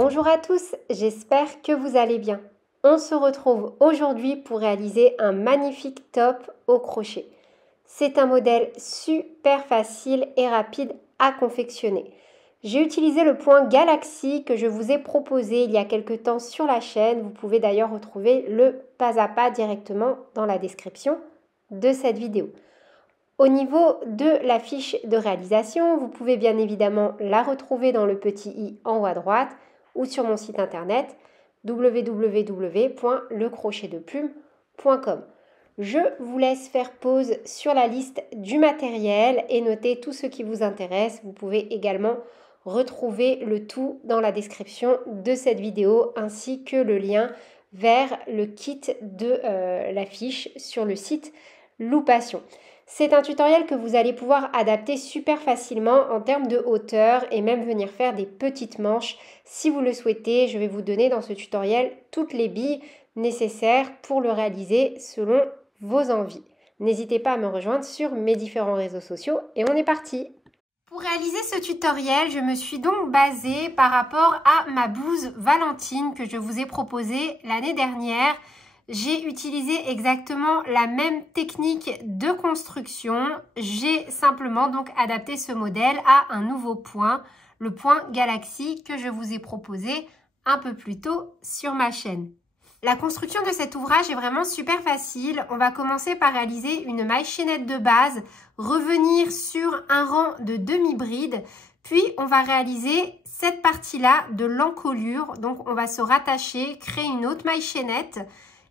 Bonjour à tous, j'espère que vous allez bien. On se retrouve aujourd'hui pour réaliser un magnifique top au crochet. C'est un modèle super facile et rapide à confectionner. J'ai utilisé le point Galaxy que je vous ai proposé il y a quelques temps sur la chaîne. Vous pouvez d'ailleurs retrouver le pas à pas directement dans la description de cette vidéo. Au niveau de la fiche de réalisation, vous pouvez bien évidemment la retrouver dans le petit i en haut à droite ou sur mon site internet www.lecrochetdeplume.com. Je vous laisse faire pause sur la liste du matériel et noter tout ce qui vous intéresse. Vous pouvez également retrouver le tout dans la description de cette vidéo ainsi que le lien vers le kit de la fiche sur le site Loupation. C'est un tutoriel que vous allez pouvoir adapter super facilement en termes de hauteur et même venir faire des petites manches. Si vous le souhaitez, je vais vous donner dans ce tutoriel toutes les billes nécessaires pour le réaliser selon vos envies. N'hésitez pas à me rejoindre sur mes différents réseaux sociaux et on est parti! Pour réaliser ce tutoriel, je me suis donc basée par rapport à ma blouse Valentine que je vous ai proposée l'année dernière. J'ai utilisé exactement la même technique de construction. J'ai simplement donc adapté ce modèle à un nouveau point, le point Galaxy que je vous ai proposé un peu plus tôt sur ma chaîne. La construction de cet ouvrage est vraiment super facile. On va commencer par réaliser une maille chaînette de base, revenir sur un rang de demi-bride, puis on va réaliser cette partie-là de l'encolure. Donc on va se rattacher, créer une autre maille chaînette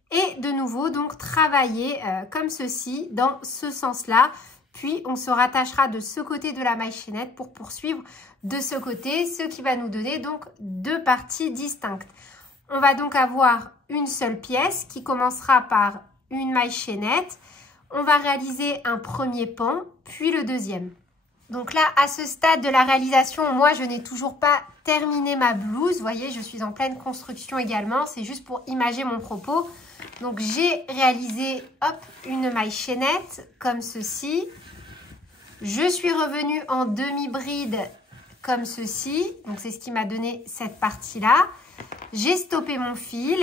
et de nouveau donc travailler comme ceci dans ce sens-là. Puis on se rattachera de ce côté de la maille chaînette pour poursuivre de ce côté, ce qui va nous donner donc deux parties distinctes. On va donc avoir une seule pièce qui commencera par une maille chaînette. On va réaliser un premier pan, puis le deuxième. Donc là, à ce stade de la réalisation, moi, je n'ai toujours pas terminé ma blouse. Vous voyez, je suis en pleine construction également. C'est juste pour imager mon propos. Donc, j'ai réalisé, hop, une maille chaînette comme ceci. Je suis revenue en demi-bride comme ceci. Donc, c'est ce qui m'a donné cette partie-là. J'ai stoppé mon fil,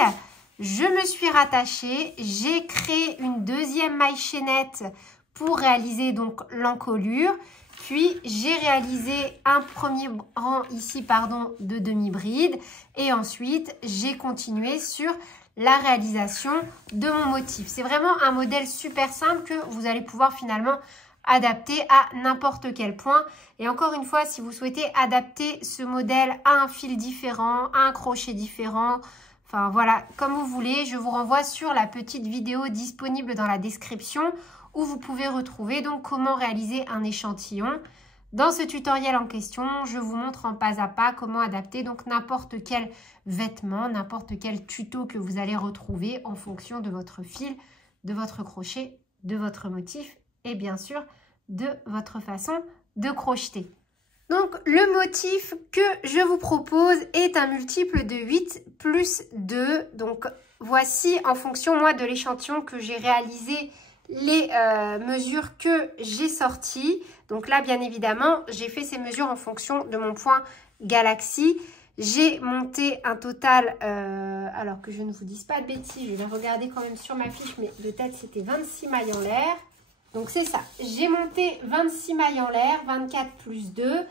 je me suis rattachée, j'ai créé une deuxième maille chaînette pour réaliser donc l'encolure. Puis j'ai réalisé un premier rang ici de demi-bride et ensuite j'ai continué sur la réalisation de mon motif. C'est vraiment un modèle super simple que vous allez pouvoir finalement adapter à n'importe quel point. Et encore une fois, si vous souhaitez adapter ce modèle à un fil différent, à un crochet différent, enfin voilà, comme vous voulez, je vous renvoie sur la petite vidéo disponible dans la description où vous pouvez retrouver donc comment réaliser un échantillon. Dans ce tutoriel en question, je vous montre en pas à pas comment adapter donc n'importe quel vêtement, n'importe quel tuto que vous allez retrouver en fonction de votre fil, de votre crochet, de votre motif et bien sûr de votre façon de crocheter. Donc le motif que je vous propose est un multiple de 8 plus 2. Donc voici en fonction moi de l'échantillon que j'ai réalisé les mesures que j'ai sorties. Donc là bien évidemment j'ai fait ces mesures en fonction de mon point Galaxy. J'ai monté un total, alors que je ne vous dise pas de bêtises, je vais regarder quand même sur ma fiche, mais de tête c'était 26 mailles en l'air. Donc c'est ça, j'ai monté 26 mailles en l'air, 24 plus 2,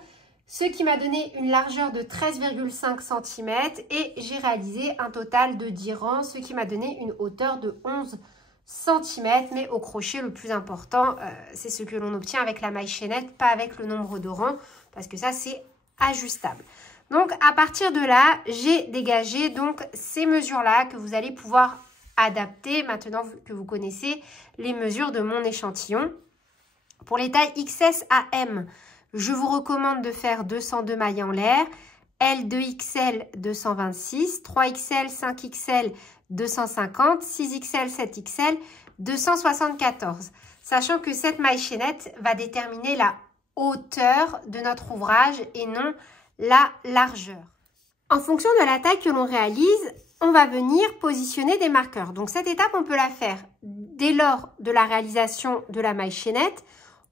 ce qui m'a donné une largeur de 13,5 cm et j'ai réalisé un total de 10 rangs, ce qui m'a donné une hauteur de 11 cm. Mais au crochet, le plus important, c'est ce que l'on obtient avec la maille chaînette, pas avec le nombre de rangs, parce que ça c'est ajustable. Donc à partir de là, j'ai dégagé donc ces mesures-là que vous allez pouvoir adapter maintenant que vous connaissez les mesures de mon échantillon. Pour les tailles XS à M, je vous recommande de faire 202 mailles en l'air, L2XL 226, 3XL, 5XL 250, 6XL, 7XL 274. Sachant que cette maille chaînette va déterminer la hauteur de notre ouvrage et non la largeur. En fonction de la taille que l'on réalise, on va venir positionner des marqueurs. Donc cette étape, on peut la faire dès lors de la réalisation de la maille chaînette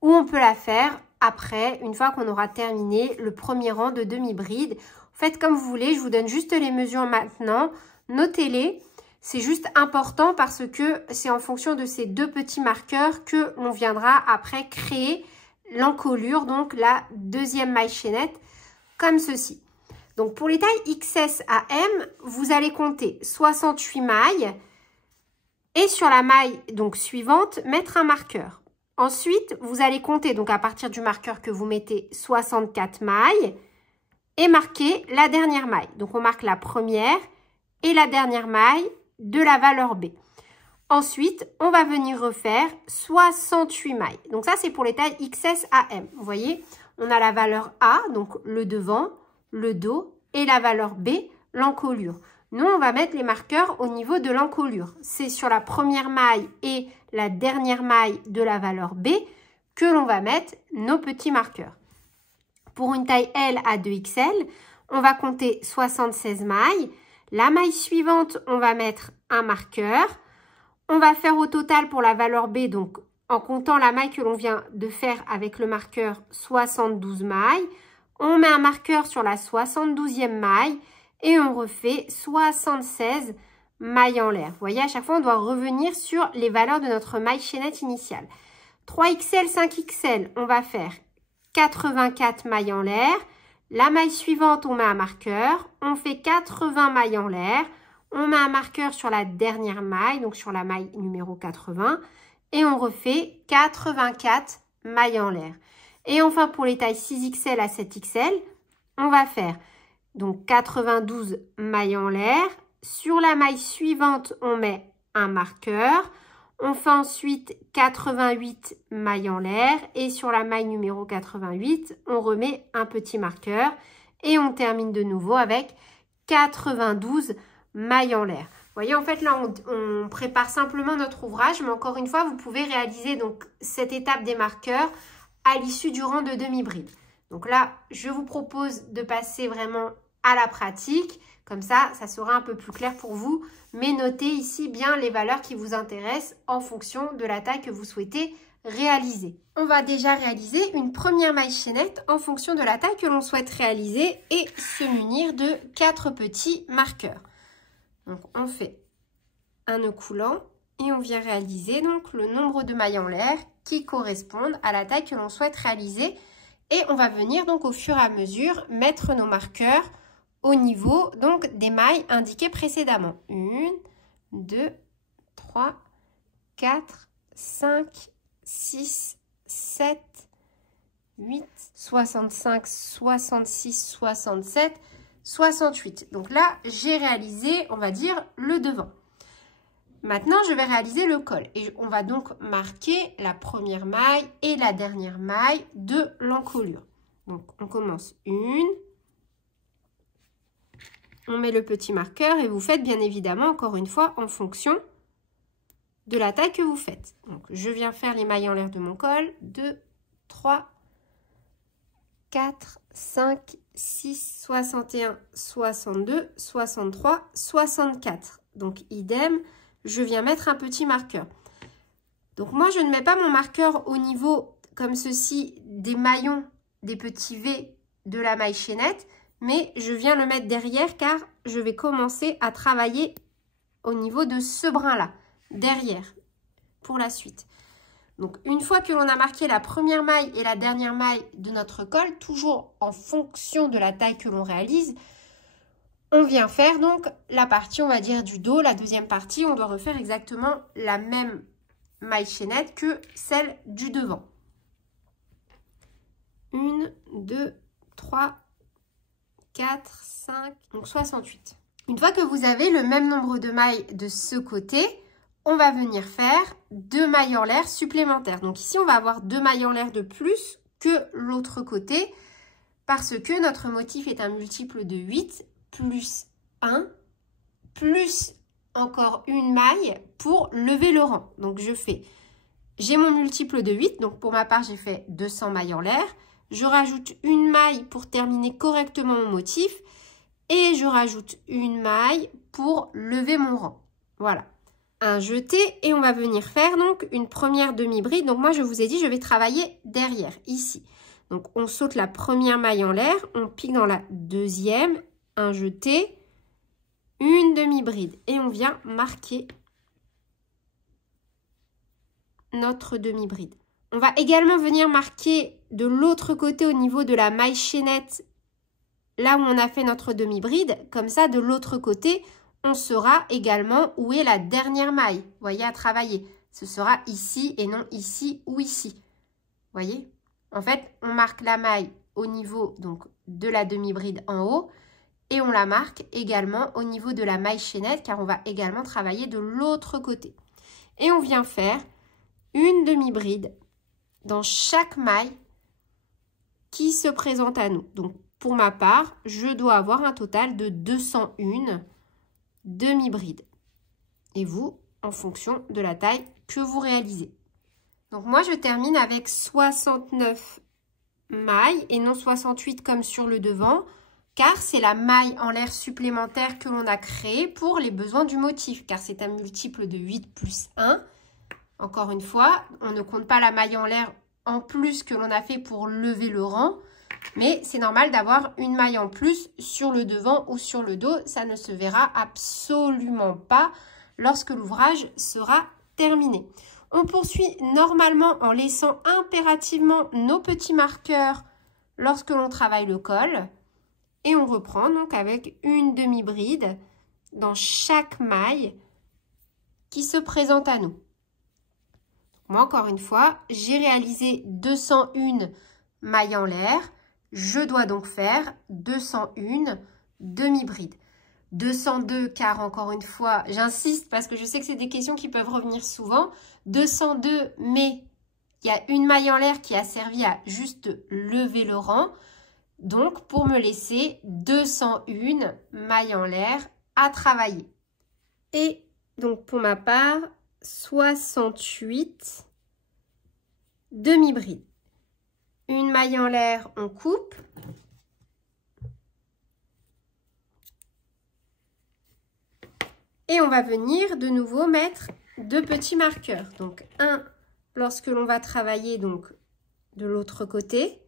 ou on peut la faire après, une fois qu'on aura terminé le premier rang de demi-bride. Il Faites comme vous voulez, je vous donne juste les mesures maintenant. Notez-les, c'est juste important parce que c'est en fonction de ces deux petits marqueurs que l'on viendra après créer l'encolure, donc la deuxième maille chaînette, comme ceci. Donc pour les tailles XS à M, vous allez compter 68 mailles et sur la maille donc suivante, mettre un marqueur. Ensuite, vous allez compter donc à partir du marqueur que vous mettez 64 mailles et marquer la dernière maille. Donc on marque la première et la dernière maille de la valeur B. Ensuite, on va venir refaire 68 mailles. Donc ça, c'est pour les tailles XS à M. Vous voyez, on a la valeur A, donc le devant, le dos, et la valeur B, l'encolure. Nous, on va mettre les marqueurs au niveau de l'encolure. C'est sur la première maille et la dernière maille de la valeur B que l'on va mettre nos petits marqueurs. Pour une taille L à 2XL, on va compter 76 mailles. La maille suivante, on va mettre un marqueur. On va faire au total pour la valeur B, donc en comptant la maille que l'on vient de faire avec le marqueur, 72 mailles. On met un marqueur sur la 72e maille et on refait 76 mailles en l'air. Vous voyez, à chaque fois, on doit revenir sur les valeurs de notre maille chaînette initiale. 3XL, 5XL, on va faire 84 mailles en l'air. La maille suivante, on met un marqueur. On fait 80 mailles en l'air. On met un marqueur sur la dernière maille, donc sur la maille numéro 80. Et on refait 84 mailles en l'air. Et enfin, pour les tailles 6XL à 7XL, on va faire donc 92 mailles en l'air. Sur la maille suivante, on met un marqueur. On fait ensuite 88 mailles en l'air. Et sur la maille numéro 88, on remet un petit marqueur. Et on termine de nouveau avec 92 mailles en l'air. Vous voyez, en fait, là, on prépare simplement notre ouvrage. Mais encore une fois, vous pouvez réaliser donc cette étape des marqueurs à l'issue du rang de demi-bride. Donc là, je vous propose de passer vraiment à la pratique. Comme ça, ça sera un peu plus clair pour vous. Mais notez ici bien les valeurs qui vous intéressent en fonction de la taille que vous souhaitez réaliser. On va déjà réaliser une première maille chaînette en fonction de la taille que l'on souhaite réaliser et se munir de 4 petits marqueurs. Donc, on fait un nœud coulant et on vient réaliser donc le nombre de mailles en l'air qui correspondent à la taille que l'on souhaite réaliser. Et on va venir donc au fur et à mesure mettre nos marqueurs au niveau donc des mailles indiquées précédemment. 1, 2, 3, 4, 5, 6, 7, 8, 65, 66, 67, 68. Donc là, j'ai réalisé, on va dire, le devant. Maintenant, je vais réaliser le col. Et on va donc marquer la première maille et la dernière maille de l'encolure. Donc, on commence une. On met le petit marqueur et vous faites bien évidemment, encore une fois, en fonction de la taille que vous faites. Donc, je viens faire les mailles en l'air de mon col. 2, 3, 4, 5, 6, 61, 62, 63, 64. Donc, idem, je viens mettre un petit marqueur. Donc, moi, je ne mets pas mon marqueur au niveau, comme ceci, des maillons, des petits V de la maille chaînette, mais je viens le mettre derrière car je vais commencer à travailler au niveau de ce brin-là, derrière, pour la suite. Donc, une fois que l'on a marqué la première maille et la dernière maille de notre col, toujours en fonction de la taille que l'on réalise, on vient faire donc la partie, on va dire, du dos. La deuxième partie, on doit refaire exactement la même maille chaînette que celle du devant. 1, 2, 3, 4, 5, donc 68. Une fois que vous avez le même nombre de mailles de ce côté, on va venir faire 2 mailles en l'air supplémentaires. Donc ici, on va avoir 2 mailles en l'air de plus que l'autre côté parce que notre motif est un multiple de 8 plus 1 plus encore une maille pour lever le rang. Donc j'ai mon multiple de 8, donc pour ma part, j'ai fait 200 mailles en l'air. Je rajoute une maille pour terminer correctement mon motif et je rajoute une maille pour lever mon rang. Voilà. Un jeté et on va venir faire donc une première demi-bride. Donc moi, je vous ai dit, je vais travailler derrière, ici. Donc on saute la première maille en l'air, on pique dans la deuxième un jeté, une demi-bride. Et on vient marquer notre demi-bride. On va également venir marquer de l'autre côté au niveau de la maille chaînette, là où on a fait notre demi-bride. Comme ça, de l'autre côté, on saura également où est la dernière maille. Vous voyez, à travailler. Ce sera ici et non ici ou ici. Vous voyez? En fait, on marque la maille au niveau donc, de la demi-bride en haut et on la marque également au niveau de la maille chaînette car on va également travailler de l'autre côté. Et on vient faire une demi-bride dans chaque maille qui se présente à nous. Donc, pour ma part, je dois avoir un total de 201 demi-brides. Et vous, en fonction de la taille que vous réalisez. Donc, moi, je termine avec 69 mailles et non 68 comme sur le devant, car c'est la maille en l'air supplémentaire que l'on a créée pour les besoins du motif, car c'est un multiple de 8 plus 1. Encore une fois, on ne compte pas la maille en l'air en plus que l'on a fait pour lever le rang, mais c'est normal d'avoir une maille en plus sur le devant ou sur le dos. Ça ne se verra absolument pas lorsque l'ouvrage sera terminé. On poursuit normalement en laissant impérativement nos petits marqueurs lorsque l'on travaille le col. Et on reprend donc avec une demi-bride dans chaque maille qui se présente à nous. Moi, encore une fois, j'ai réalisé 201 mailles en l'air. Je dois donc faire 201 demi-brides. 202 car, encore une fois, j'insiste parce que je sais que c'est des questions qui peuvent revenir souvent. 202, mais il y a une maille en l'air qui a servi à juste lever le rang. Donc, pour me laisser 201 mailles en l'air à travailler. Et donc, pour ma part, 68 demi-brides. Une maille en l'air, on coupe. Et on va venir de nouveau mettre deux petits marqueurs. Donc, un lorsque l'on va travailler donc de l'autre côté,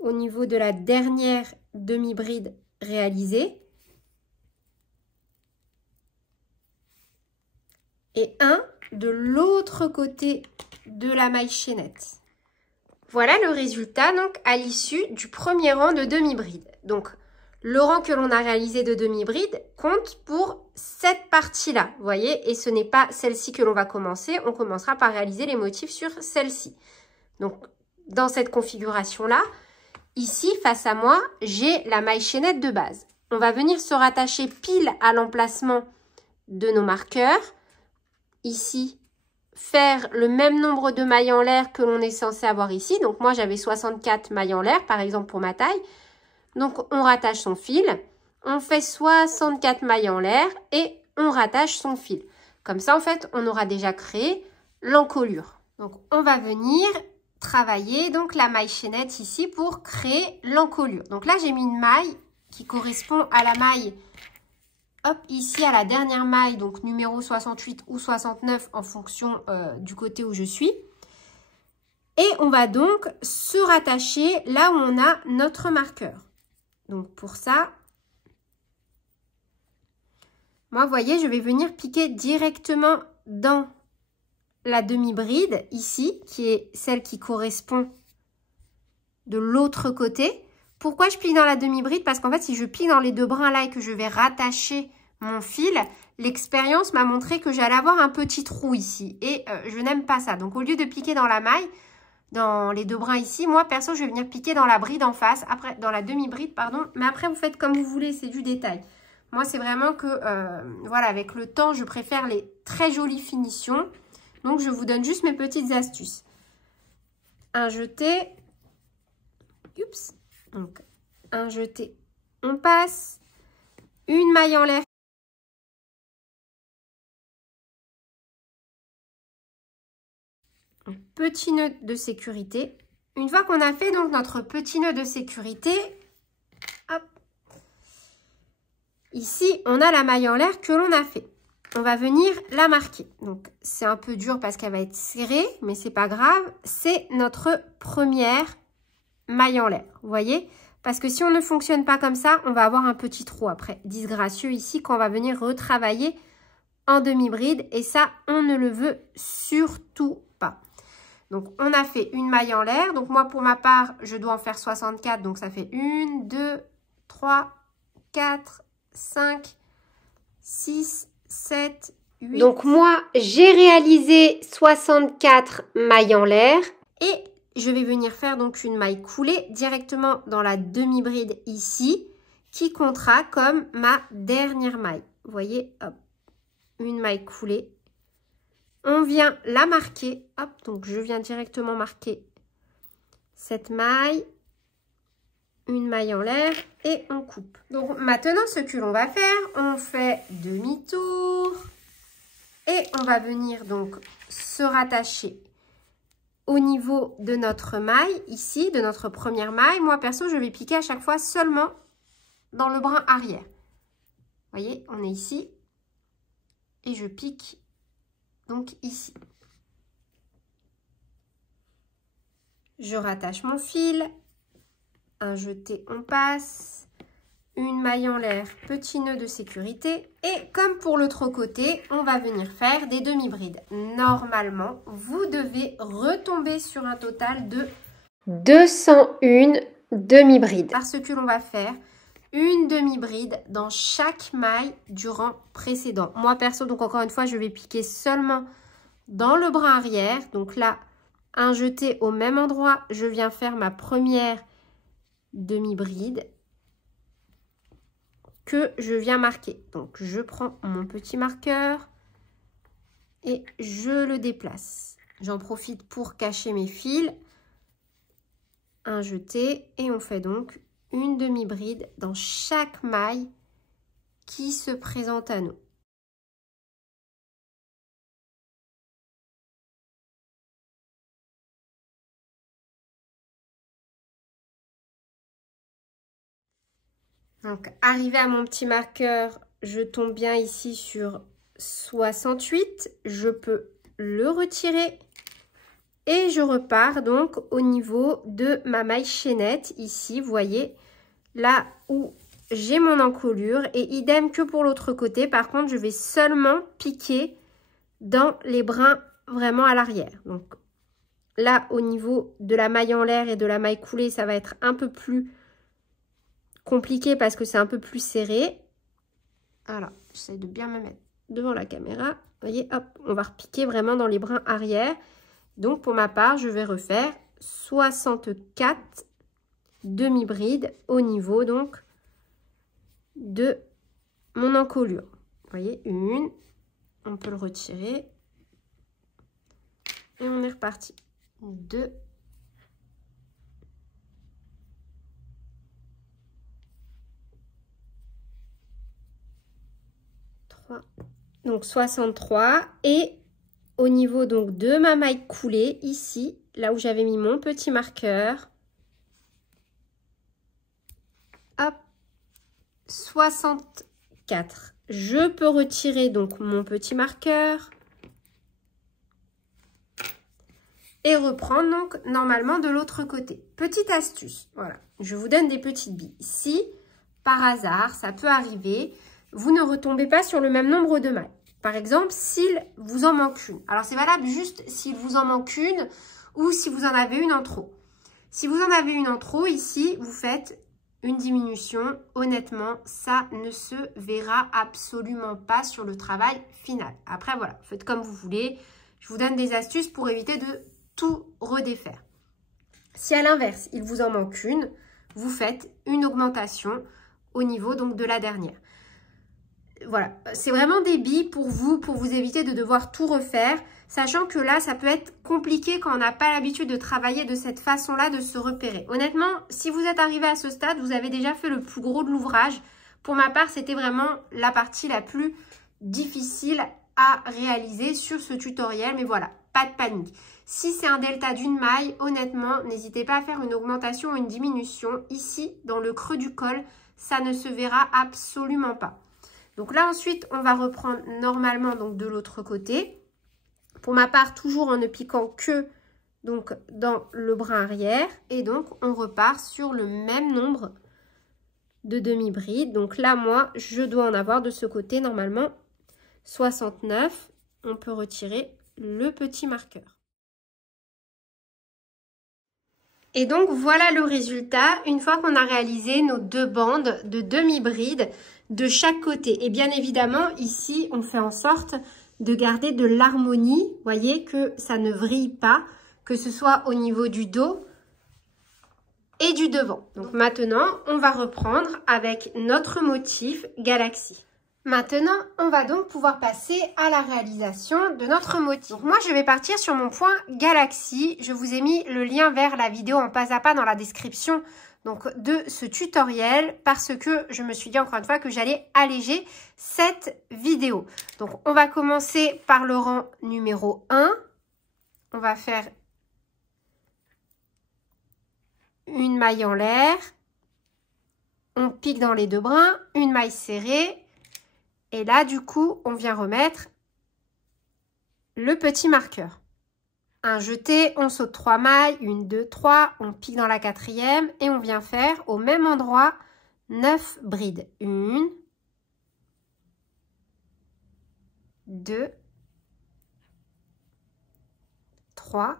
au niveau de la dernière demi-bride réalisée. Et un de l'autre côté de la maille chaînette. Voilà le résultat donc à l'issue du premier rang de demi-bride. Donc le rang que l'on a réalisé de demi-bride compte pour cette partie-là, vous voyez, et ce n'est pas celle-ci que l'on va commencer, on commencera par réaliser les motifs sur celle-ci. Donc dans cette configuration-là, ici face à moi, j'ai la maille chaînette de base. On va venir se rattacher pile à l'emplacement de nos marqueurs. Ici, faire le même nombre de mailles en l'air que l'on est censé avoir ici. Donc, moi, j'avais 64 mailles en l'air, par exemple, pour ma taille. Donc, on rattache son fil. On fait 64 mailles en l'air et on rattache son fil. Comme ça, en fait, on aura déjà créé l'encolure. Donc, on va venir travailler donc la maille chaînette ici pour créer l'encolure. Donc là, j'ai mis une maille qui correspond à la maille... Hop, ici à la dernière maille, donc numéro 68 ou 69 en fonction du côté où je suis. Et on va donc se rattacher là où on a notre marqueur. Donc pour ça, moi vous voyez, je vais venir piquer directement dans la demi-bride ici, qui est celle qui correspond de l'autre côté. Pourquoi je plie dans la demi-bride? Parce qu'en fait, si je plie dans les deux brins là et que je vais rattacher mon fil, l'expérience m'a montré que j'allais avoir un petit trou ici. Et je n'aime pas ça. Donc, au lieu de piquer dans la maille, dans les deux brins ici, moi, perso, je vais venir piquer dans la bride en face, après dans la demi-bride, pardon. Mais après, vous faites comme vous voulez, c'est du détail. Moi, c'est vraiment que, voilà, avec le temps, je préfère les très jolies finitions. Donc, je vous donne juste mes petites astuces. Un jeté. Oups. Donc, un jeté, on passe, une maille en l'air, un petit nœud de sécurité. Une fois qu'on a fait donc notre petit nœud de sécurité, hop, ici, on a la maille en l'air que l'on a fait. On va venir la marquer. Donc, c'est un peu dur parce qu'elle va être serrée, mais c'est pas grave. C'est notre première maille en l'air, vous voyez? Parce que si on ne fonctionne pas comme ça, on va avoir un petit trou après. Disgracieux ici quand on va venir retravailler en demi-bride. Et ça, on ne le veut surtout pas. Donc, on a fait une maille en l'air. Donc, moi, pour ma part, je dois en faire 64. Donc, ça fait 1, 2, 3, 4, 5, 6, 7, 8. Donc, moi, j'ai réalisé 64 mailles en l'air. Et je vais venir faire donc une maille coulée directement dans la demi-bride ici, qui comptera comme ma dernière maille. Vous voyez, hop, une maille coulée. On vient la marquer, hop, donc je viens directement marquer cette maille, une maille en l'air et on coupe. Donc maintenant, ce que l'on va faire, on fait demi-tour et on va venir donc se rattacher au niveau de notre maille, ici, de notre première maille. Moi, perso, je vais piquer à chaque fois seulement dans le brin arrière. Vous voyez, on est ici et je pique donc ici. Je rattache mon fil, un jeté, on passe, une maille en l'air, petit nœud de sécurité. Et comme pour l'autre côté, on va venir faire des demi-brides. Normalement, vous devez retomber sur un total de 201 demi-brides. Parce que l'on va faire une demi-bride dans chaque maille du rang précédent. Moi, perso, donc encore une fois, je vais piquer seulement dans le brin arrière. Donc là, un jeté au même endroit, je viens faire ma première demi-bride que je viens marquer. Donc, je prends mon petit marqueur et je le déplace. J'en profite pour cacher mes fils. Un jeté et on fait donc une demi-bride dans chaque maille qui se présente à nous. Donc, arrivé à mon petit marqueur, je tombe bien ici sur 68. Je peux le retirer et je repars donc au niveau de ma maille chaînette. Ici, vous voyez, là où j'ai mon encolure. Et idem que pour l'autre côté. Par contre, je vais seulement piquer dans les brins vraiment à l'arrière. Donc, là, au niveau de la maille en l'air et de la maille coulée, ça va être un peu plus compliqué parce que c'est un peu plus serré. Voilà, j'essaie de bien me mettre devant la caméra. Vous voyez, hop, on va repiquer vraiment dans les brins arrière. Donc, pour ma part, je vais refaire 64 demi-brides au niveau donc de mon encolure. Vous voyez, une, on peut le retirer et on est reparti. 2, 3, donc 63 et au niveau donc de ma maille coulée ici, là où j'avais mis mon petit marqueur, hop, 64. Je peux retirer donc mon petit marqueur et reprendre donc normalement de l'autre côté. Petite astuce, voilà, je vous donne des petites billes. Si par hasard, ça peut arriver, vous ne retombez pas sur le même nombre de mailles. Par exemple, s'il vous en manque une. Alors, c'est valable juste s'il vous en manque une ou si vous en avez une en trop. Si vous en avez une en trop, ici, vous faites une diminution. Honnêtement, ça ne se verra absolument pas sur le travail final. Après, voilà, faites comme vous voulez. Je vous donne des astuces pour éviter de tout redéfaire. Si à l'inverse, il vous en manque une, vous faites une augmentation au niveau donc de la dernière. Voilà, c'est vraiment des billes pour vous éviter de devoir tout refaire, sachant que là, ça peut être compliqué quand on n'a pas l'habitude de travailler de cette façon-là, de se repérer. Honnêtement, si vous êtes arrivé à ce stade, vous avez déjà fait le plus gros de l'ouvrage. Pour ma part, c'était vraiment la partie la plus difficile à réaliser sur ce tutoriel, mais voilà, pas de panique. Si c'est un delta d'une maille, honnêtement, n'hésitez pas à faire une augmentation ou une diminution. Ici, dans le creux du col, ça ne se verra absolument pas. Donc là, ensuite, on va reprendre normalement donc de l'autre côté. Pour ma part, toujours en ne piquant que donc dans le brin arrière et donc on repart sur le même nombre de demi-brides. Donc là, moi, je dois en avoir de ce côté normalement 69. On peut retirer le petit marqueur. Et donc voilà le résultat une fois qu'on a réalisé nos deux bandes de demi-brides de chaque côté. Et bien évidemment, ici, on fait en sorte de garder de l'harmonie. Voyez que ça ne vrille pas, que ce soit au niveau du dos et du devant. Donc maintenant, on va reprendre avec notre motif Galaxie. Maintenant, on va donc pouvoir passer à la réalisation de notre motif. Donc moi, je vais partir sur mon point Galaxie. Je vous ai mis le lien vers la vidéo en pas à pas dans la description donc, de ce tutoriel parce que je me suis dit encore une fois que j'allais alléger cette vidéo. Donc, on va commencer par le rang numéro 1. On va faire une maille en l'air. On pique dans les deux brins, une maille serrée. Et là, du coup, on vient remettre le petit marqueur. Un jeté, on saute 3 mailles, 1, 2, 3, on pique dans la quatrième et on vient faire au même endroit 9 brides. 1, 2, 3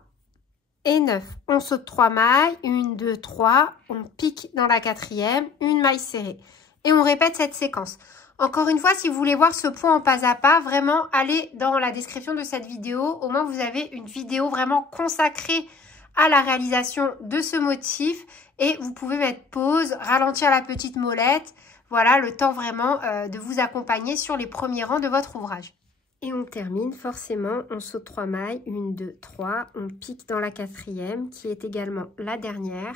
et 9. On saute 3 mailles, 1, 2, 3, on pique dans la quatrième, une maille serrée. Et on répète cette séquence. Encore une fois, si vous voulez voir ce point en pas à pas, vraiment, allez dans la description de cette vidéo. Au moins, vous avez une vidéo vraiment consacrée à la réalisation de ce motif. Et vous pouvez mettre pause, ralentir la petite molette. Voilà, le temps vraiment de vous accompagner sur les premiers rangs de votre ouvrage. Et on termine forcément, on saute 3 mailles, 1, 2, 3. On pique dans la quatrième, qui est également la dernière.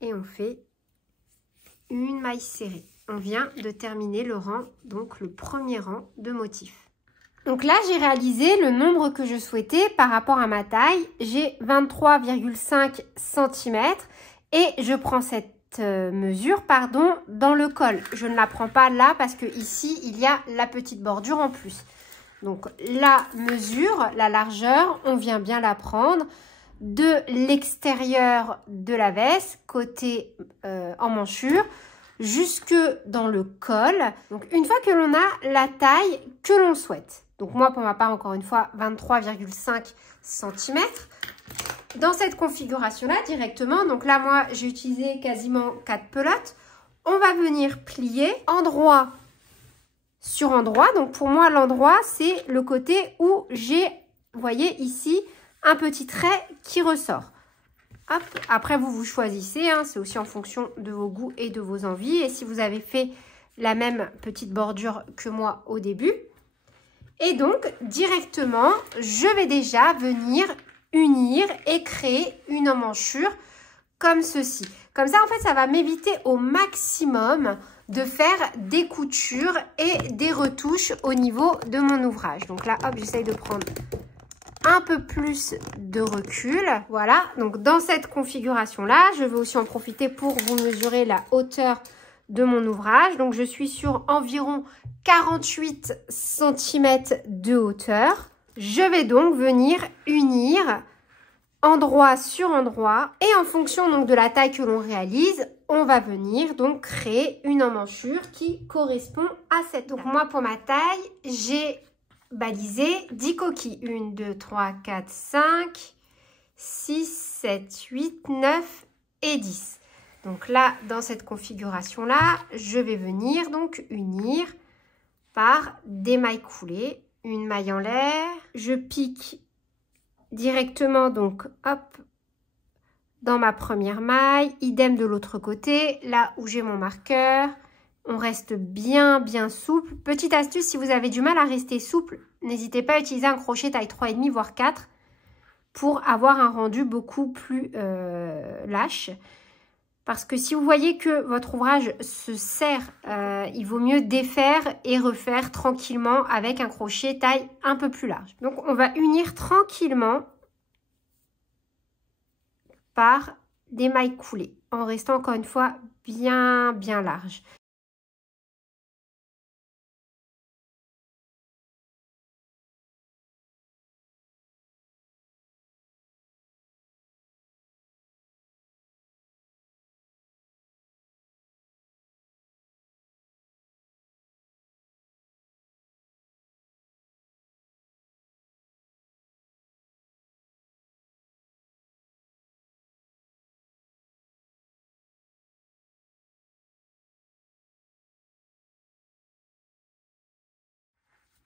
Et on fait une maille serrée. On vient de terminer le rang, donc le premier rang de motif. Donc là, j'ai réalisé le nombre que je souhaitais par rapport à ma taille. J'ai 23,5 cm et je prends cette mesure dans le col. Je ne la prends pas là parce que ici, il y a la petite bordure en plus. Donc la mesure, la largeur, on vient bien la prendre de l'extérieur de la veste, côté emmanchure, jusque dans le col. Donc, une fois que l'on a la taille que l'on souhaite. Donc, moi, pour ma part, encore une fois, 23,5 cm. Dans cette configuration-là, directement, donc là, moi, j'ai utilisé quasiment 4 pelotes. On va venir plier endroit sur endroit. Donc, pour moi, l'endroit, c'est le côté où j'ai, vous voyez, ici, un petit trait qui ressort. Hop. Après, vous choisissez, hein, c'est aussi en fonction de vos goûts et de vos envies. Et si vous avez fait la même petite bordure que moi au début. Et donc, directement, je vais déjà venir unir et créer une emmanchure comme ceci. Comme ça, en fait, ça va m'éviter au maximum de faire des coutures et des retouches au niveau de mon ouvrage. Donc là, hop, j'essaye de prendre un peu plus de recul. Voilà, donc dans cette configuration-là, je vais aussi en profiter pour vous mesurer la hauteur de mon ouvrage. Donc, je suis sur environ 48 cm de hauteur. Je vais donc venir unir endroit sur endroit et en fonction donc de la taille que l'on réalise, on va venir donc créer une emmanchure qui correspond à cette taille. Donc, moi, pour ma taille, j'ai balisé 10 coquilles. 1, 2, 3, 4, 5, 6, 7, 8, 9 et 10. Donc là, dans cette configuration-là, je vais venir donc unir par des mailles coulées. Une maille en l'air. Je pique directement donc, hop, dans ma première maille. Idem de l'autre côté, là où j'ai mon marqueur. On reste bien souple. Petite astuce, si vous avez du mal à rester souple, n'hésitez pas à utiliser un crochet taille 3,5 voire 4 pour avoir un rendu beaucoup plus lâche. Parce que si vous voyez que votre ouvrage se serre, il vaut mieux défaire et refaire tranquillement avec un crochet taille un peu plus large. Donc, on va unir tranquillement par des mailles coulées en restant encore une fois bien large.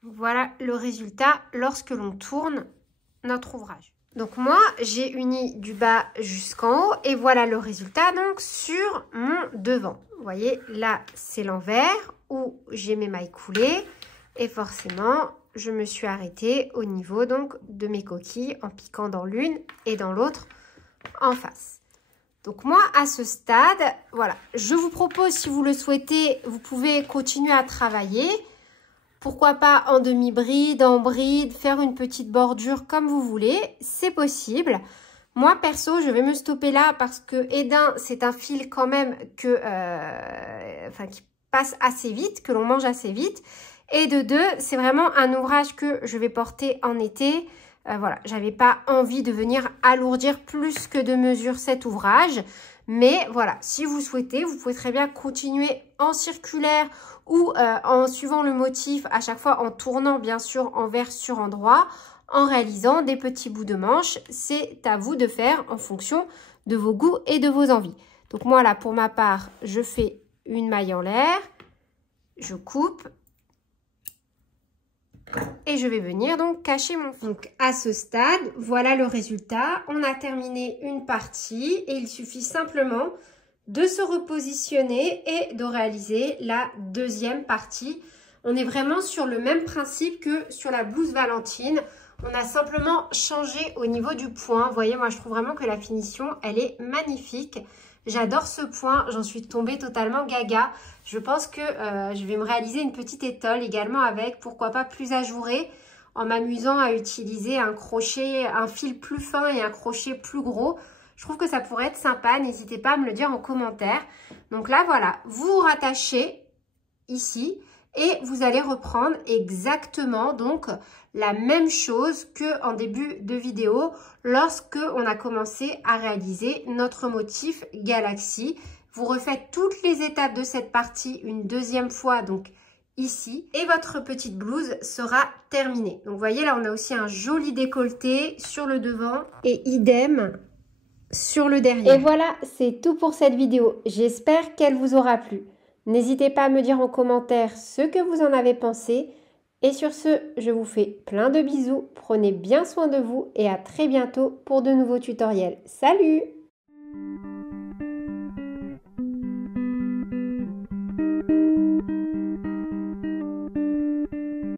Voilà le résultat lorsque l'on tourne notre ouvrage. Donc moi, j'ai uni du bas jusqu'en haut et voilà le résultat donc sur mon devant. Vous voyez, là, c'est l'envers où j'ai mes mailles coulées et forcément, je me suis arrêtée au niveau donc de mes coquilles en piquant dans l'une et dans l'autre en face. Donc moi, à ce stade, voilà, je vous propose, si vous le souhaitez, vous pouvez continuer à travailler. Pourquoi pas en demi-bride, en bride, faire une petite bordure comme vous voulez, c'est possible. Moi, perso, je vais me stopper là parce que, et d'un, c'est un fil quand même que, qui passe assez vite, que l'on mange assez vite. Et de deux, c'est vraiment un ouvrage que je vais porter en été. Voilà, j'avais pas envie de venir alourdir plus que de mesure cet ouvrage. Mais voilà, si vous souhaitez, vous pouvez très bien continuer en circulaire ou en suivant le motif, à chaque fois en tournant bien sûr envers sur endroit, en réalisant des petits bouts de manche. C'est à vous de faire en fonction de vos goûts et de vos envies. Donc moi là, pour ma part, je fais une maille en l'air, je coupe et je vais venir donc cacher mon fil. Donc à ce stade, voilà le résultat. On a terminé une partie et il suffit simplement de se repositionner et de réaliser la deuxième partie. On est vraiment sur le même principe que sur la blouse Valentine. On a simplement changé au niveau du point. Vous voyez, moi je trouve vraiment que la finition, elle est magnifique. J'adore ce point, j'en suis tombée totalement gaga. Je pense que je vais me réaliser une petite étole également avec, pourquoi pas plus ajourée, en m'amusant à utiliser un crochet, un fil plus fin et un crochet plus gros. Je trouve que ça pourrait être sympa, n'hésitez pas à me le dire en commentaire. Donc là, voilà, vous rattachez ici et vous allez reprendre exactement donc la même chose qu'en début de vidéo lorsque on a commencé à réaliser notre motif Galaxy. Vous refaites toutes les étapes de cette partie une deuxième fois, donc ici, et votre petite blouse sera terminée. Donc vous voyez là, on a aussi un joli décolleté sur le devant et idem sur le derrière. Et voilà, c'est tout pour cette vidéo. J'espère qu'elle vous aura plu. N'hésitez pas à me dire en commentaire ce que vous en avez pensé. Et sur ce, je vous fais plein de bisous. Prenez bien soin de vous et à très bientôt pour de nouveaux tutoriels. Salut!